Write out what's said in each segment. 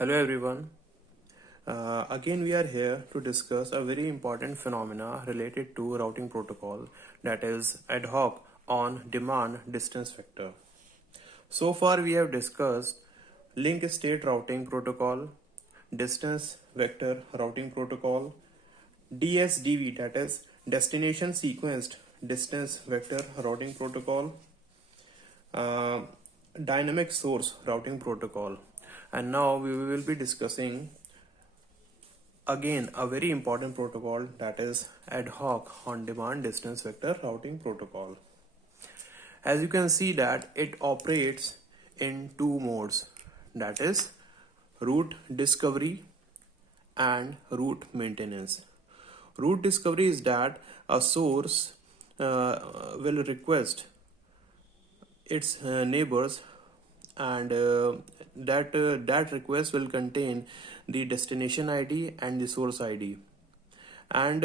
Hello everyone. Again we are here to discuss a very important phenomena related to routing protocol, that is ad hoc on demand distance vector. So far we have discussed link state routing protocol, distance vector routing protocol, DSDV, that is destination sequenced distance vector routing protocol, uh, dynamic source routing protocol, and now we will be discussing again a very important protocol, that is ad hoc on demand distance vector routing protocol. As you can see that it operates in two modes, that is route discovery and route maintenance. Route discovery is that a source will request its neighbors, and that request will contain the destination ID and the source ID, and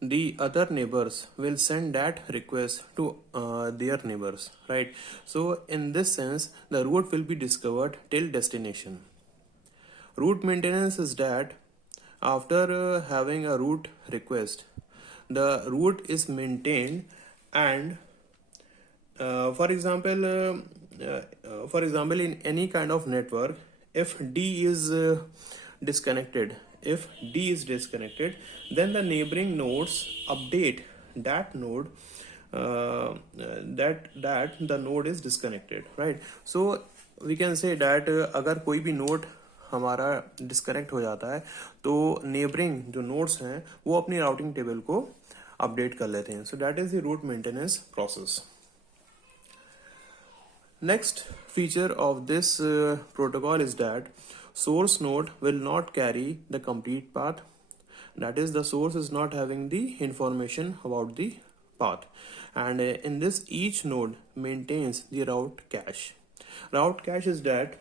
the other neighbors will send that request to their neighbors, right? So in this sense the route will be discovered till destination. Route maintenance is that after having a route request, the route is maintained, and for example in any kind of network, if D is disconnected, then the neighboring nodes update that node, that the node is disconnected, right? So we can say that अगर कोई भी node हमारा disconnect हो जाता है तो neighbouring जो nodes हैं वो अपनी राउटिंग टेबल को अपडेट कर लेते हैं. So that is the route maintenance process. Next feature of this protocol is that source node will not carry the complete path. That is, the source is not having the information about the path, and in this each node maintains the route cache. Route cache is that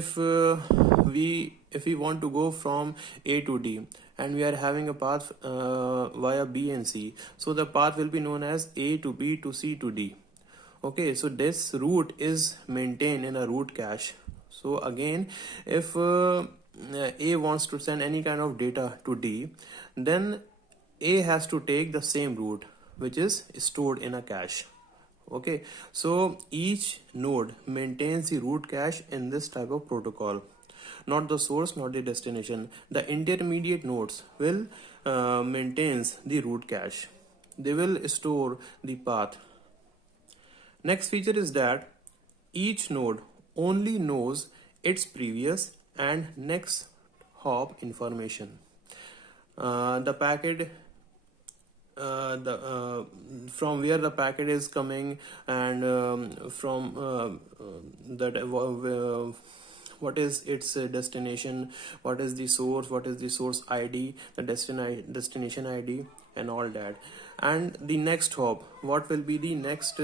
if we want to go from A to D and we are having a path via B and C, so the path will be known as A to B to C to D. Okay, so this route is maintained in a route cache. So again, if A wants to send any kind of data to D, then A has to take the same route which is stored in a cache. Okay, so each node maintains the route cache in this type of protocol, not the source, not the destination. The intermediate nodes will maintains the route cache. They will store the path. Next feature is that each node only knows its previous and next hop information. The packet, from where the packet is coming, and from that what is its destination, what is the source, what is the source ID, the destination ID, and all that. And the next hop, what will be the next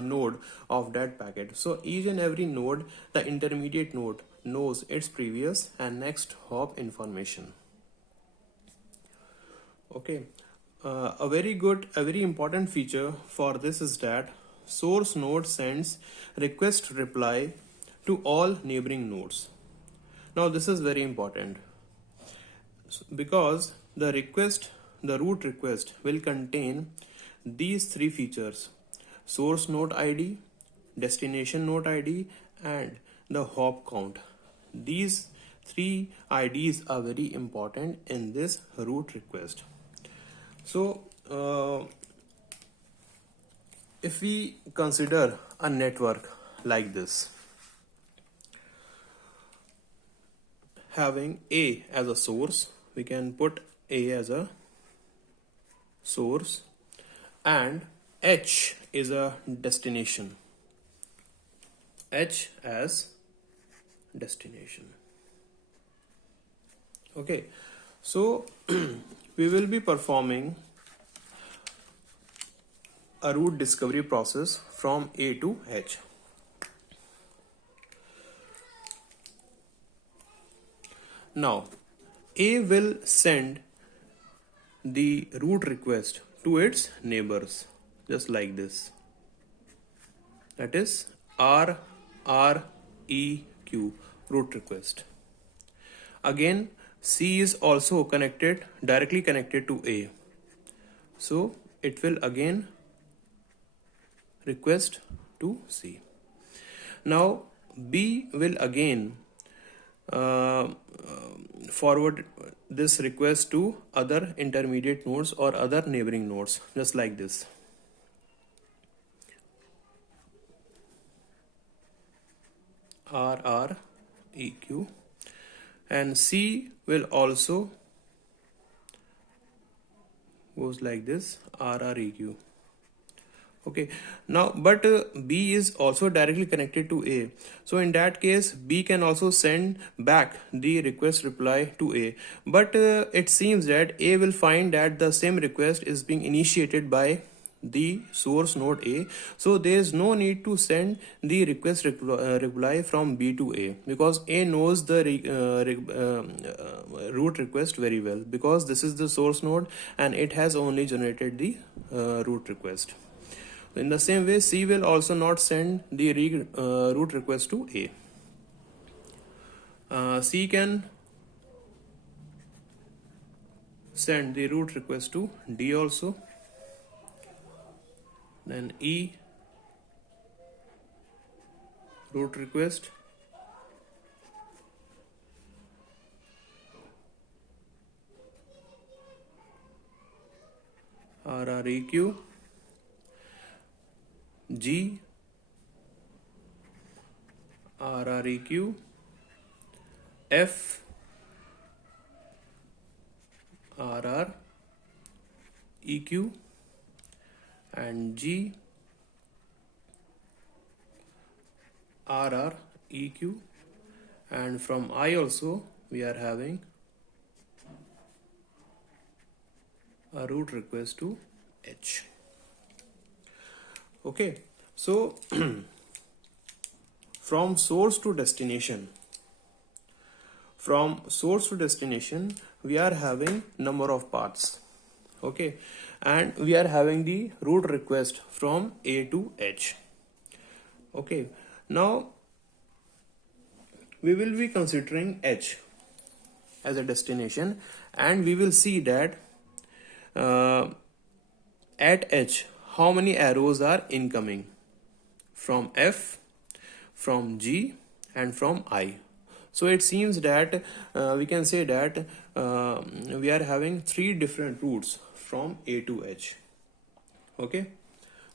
node of that packet. So each and every node, the intermediate node, knows its previous and next hop information. Okay, a very important feature for this is that source node sends request reply to all neighboring nodes. Now this is very important because the route request will contain these three features: source node ID, destination node ID, and the hop count. These three IDs are very important in this route request. So if we consider a network like this, having A as a source, we can put A as a source, and H is a destination. H as destination. Okay, so we will be performing a route discovery process from A to H. Now, A will send the route request to its neighbors, just like this. That is, R REQ, root request. Again, C is also directly connected to A. So it will again request to C. Now B will again uh, forward this request to other intermediate nodes or other neighboring nodes, just like this. RREQ, and C will also goes like this, RREQ. Okay, now but B is also directly connected to A, so in that case B can also send back the request reply to A, but it seems that A will find that the same request is being initiated by the source node A, so there is no need to send the reply from B to A, because A knows the root request very well, because this is the source node and it has only generated the root request. In the same way, C will also not send the root request to A. C can send the root request to D also. Then E, root request. RREQ. G, RREQ. F, RREQ. And G, RREQ. And from I also we are having a root request to H. Okay, so from source to destination, we are having number of paths. Okay, and we are having the root request from A to H. Okay, now we will be considering H as a destination, and we will see that at H how many arrows are incoming from F, from G, and from I. So it seems that we can say that we are having 3 different routes from A to H. Okay,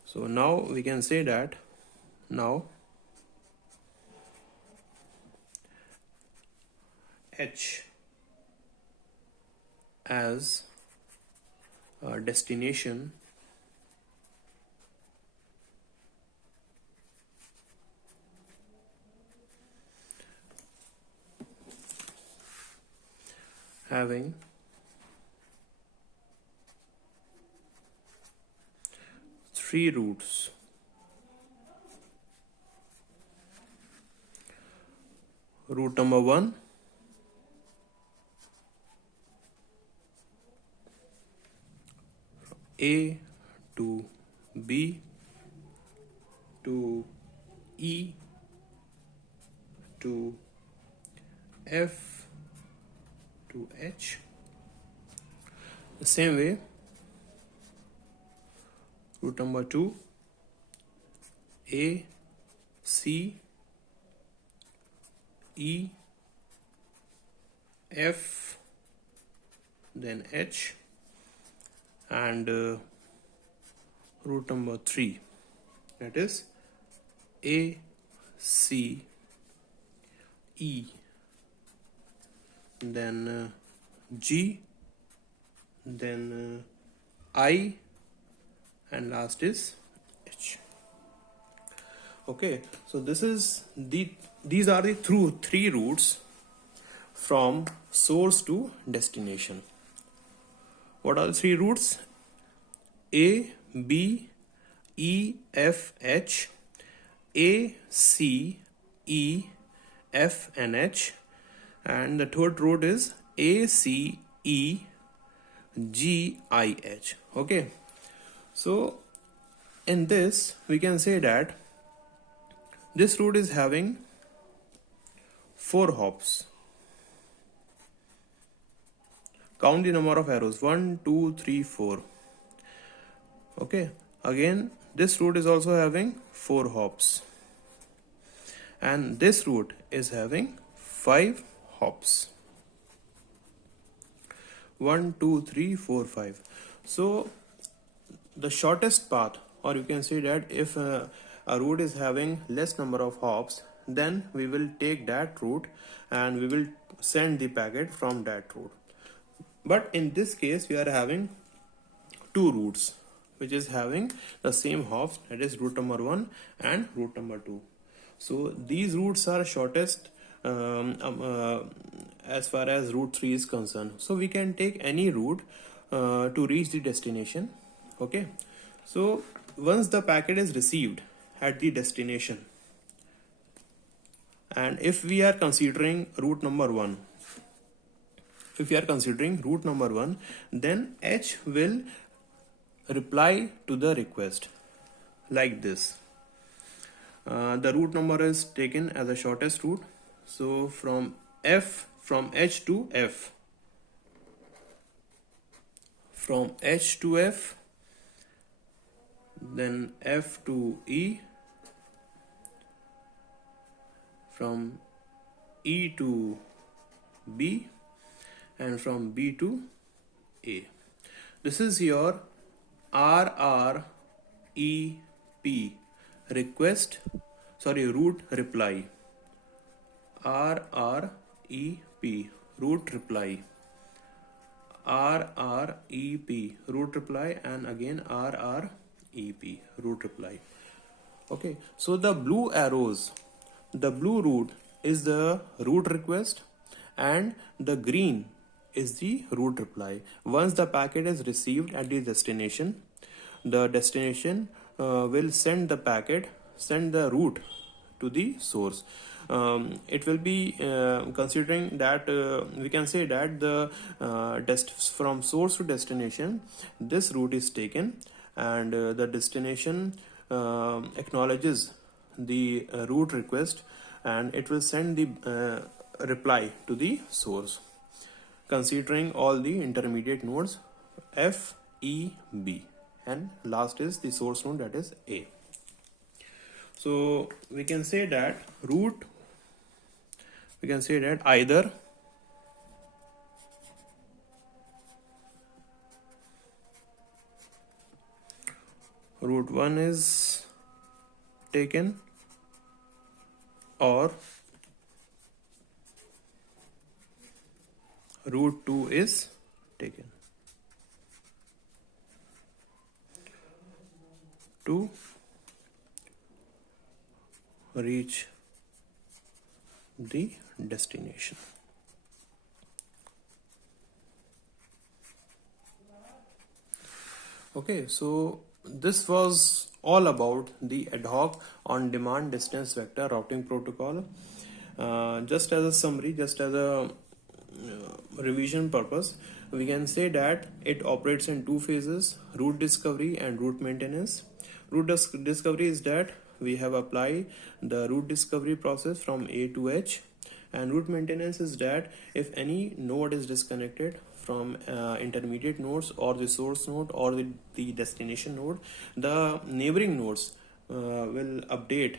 so now we can say that now H as a destination having three routes. Route number 1, A to B to E to F to H. The same way, route number 2, A, C, E, F, then H, and route number 3, that is A, C, E, then G, then I, and last is H. Okay, so these are the three routes from source to destination. What are the 3 routes? A, B, E, F, H, A, C, E, F, and H, and the third route is A, C, E, G, I, H. Okay, so in this we can say that This route is having 4 hops. Count the number of arrows: 1, 2, 3, 4. Okay, again this route is also having 4 hops, and this route is having 5 hops. 1, 2, 3, 4, 5. So the shortest path, or you can say that if a route is having less number of hops, then we will take that route and we will send the packet from that route. But in this case we are having 2 routes which is having the same hops, that is route number 1 and route number 2. So these routes are shortest as far as route 3 is concerned. So we can take any route to reach the destination. Okay, so once the packet is received at the destination, and if we are considering route number 1, then H will reply to the request like this. The route number is taken as the shortest route. So from H to F, from H to F, then F to E, from E to B, and from B to A. This is your RREP route reply. RREP route reply. RREP route reply, and again RREP route reply. Okay, so the blue arrows, the blue route is the route request and the green is the route reply. Once the packet is received at the destination will send the packet, send the route to the source. It will be considering that we can say that the from source to destination this route is taken, and the destination acknowledges the route request, and it will send the reply to the source considering all the intermediate nodes F, E, B, and last is the source node, that is A. So we can say that either route 1 is taken or route 2 is taken to reach the destination. Okay, so this was all about the ad hoc on demand distance vector routing protocol. Just as a summary, just as a revision purpose, we can say that it operates in 2 phases: route discovery and route maintenance. Route discovery is that we have applied the route discovery process from A to H, and route maintenance is that if any node is disconnected from intermediate nodes or the source node or the destination node, the neighboring nodes will update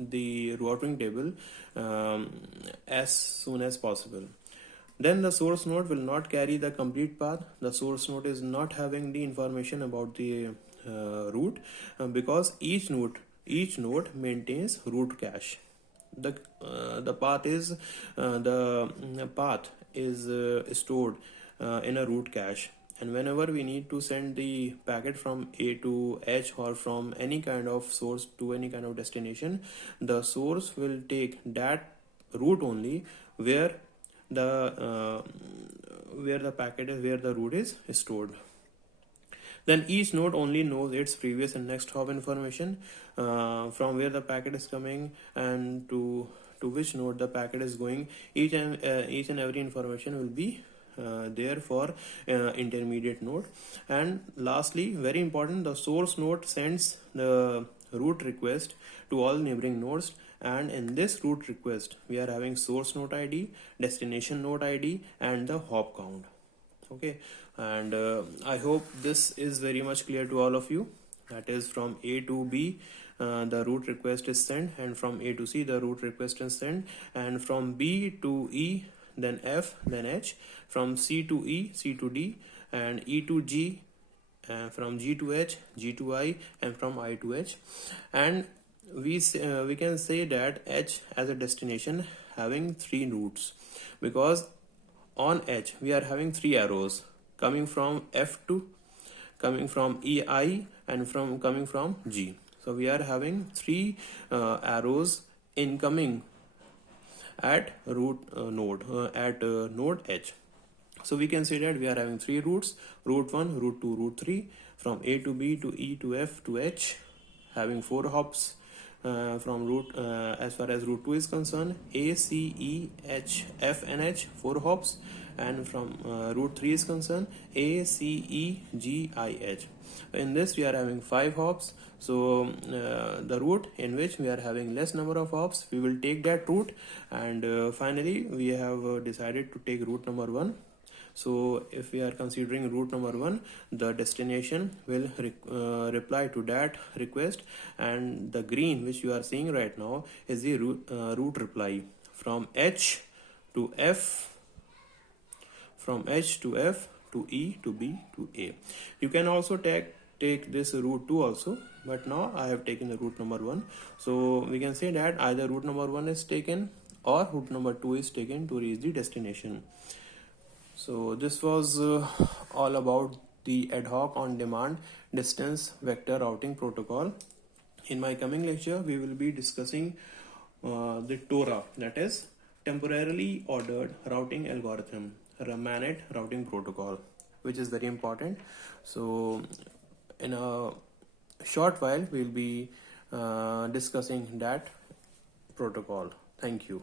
the routing table as soon as possible. Then the source node will not carry the complete path. The source node is not having the information about the route because each node maintains route cache. The path is stored in a route cache, and whenever we need to send the packet from A to H or from any kind of source to any kind of destination, the source will take that route only where the route is stored. Then each node only knows its previous and next hop information, from where the packet is coming and to which node the packet is going. Each and every information will be there for intermediate node. And lastly, very important, the source node sends the root request to all neighboring nodes, and in this root request we are having source node id, destination node id, and the hop count. Okay, and I hope this is very much clear to all of you. That is, from A to B the root request is sent, and from A to C the root request is sent, and from B to E, then F, then H, from C to E, C to D, and E to G, from G to H, G to I, and from I to H. And we can say that H as a destination having three routes, because on H we are having three arrows coming from F to, coming from EI, and from coming from G. So we are having three arrows incoming at root node at node H. So we can say that we are having three routes: route 1, route 2, route 3, from A to B to E to F to H, having four hops. From route as far as route 2 is concerned, A, C, E, H, F, and H, four hops, and from route 3 is concerned, A, C, E, G, I, H. In this we are having five hops. So the route in which we are having less number of hops, we will take that route, and finally we have decided to take route number 1. So if we are considering route number 1, the destination will reply to that request, and the green which you are seeing right now is the route reply from H to F, from H to F to E to B to A. You can also take this route 2 also, but now I have taken the route number 1. So we can say that either route number 1 is taken or route number 2 is taken to reach the destination. So this was all about the ad hoc on demand distance vector routing protocol. In my coming lecture, we will be discussing the TORA, that is temporarily ordered routing algorithm, MANET routing protocol, which is very important. So in a short while, we'll be discussing that protocol. Thank you.